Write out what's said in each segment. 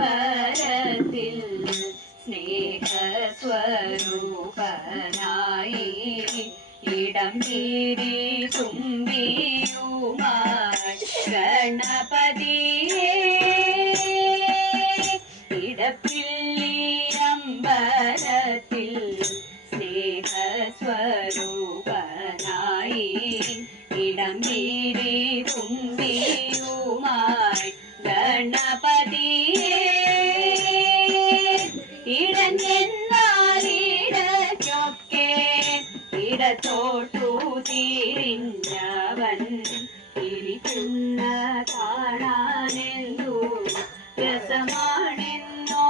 കിടപ്പില്ലമ്പരത്തിൽ സ്നേഹസ്വരൂപനായി ഇടം തീരി തുമ്പിയുമായി ഗണപതിയേ കിടപ്പില്ലമ്പരത്തിൽ സ്നേഹസ്വരൂപനായി ഇടം തീരി തുമ്പിയുമായി ഗണപതിയേ ഇടഞ്ഞെന്നാലിടയ്ക്കൊക്കെ ഇടത്തോട്ടു തിരിഞ്ഞവൻ ഇരിക്കുന്ന കാണാനെന്തു രസമാണെന്നോ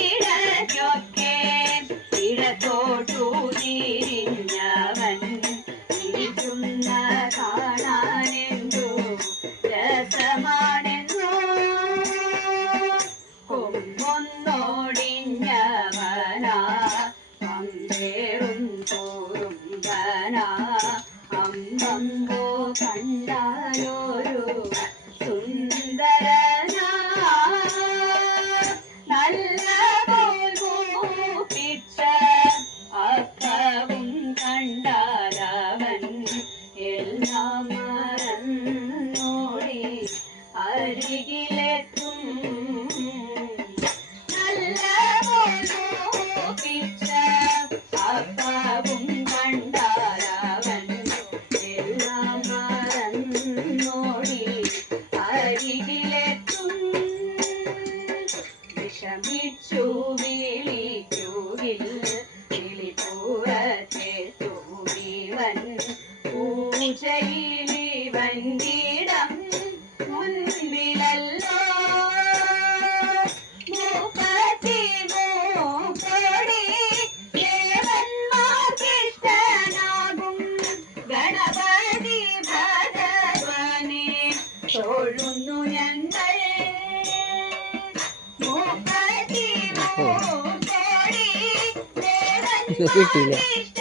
ഇടഞ്ഞെന്നാലിടയ്ക്കൊക്കെ ഇടത്തോട്ടു തിരിഞ്ഞവൻ ഇരിക്കുന്ന കാണാനെന്തു രസമാണെന്നോ കൊമ്പൊന്നോടിഞ്ഞവനാ അമ്പേറും തോറുമ്പനാ അമ്പമ്പോ കണ്ടാലൊരു സുന്ദരനാ നല്ല പോൽ മൂപ്പിച്ച അക്കവും കണ്ടാലവൻ എല്ലാം മറന്നോടി അരികിലെത്തും നല്ല പോൽ മൂപ്പിച്ച അക്കവും കണ്ടാലവൻ എല്ലാം മറന്നോടി അരികിലെത്തും വിഷമിച്ചു വിളിക്കുകിൽ വിളിപ്പുറത്തെ തൂവിവൻ പൂജയിലിവൻ ഇടം മുൻപിലല്ലോ മൂപ്പത്തി മൂപ്പടി ദേവന്മാർക്കിഷ്ടനാകും ഗണപതി ഭഗവാനെ തൊഴുന്നു ഞങ്ങൾ മൂപ്പത്തി മൂപ്പടി ദേവന്മാർക്കിഷ്ട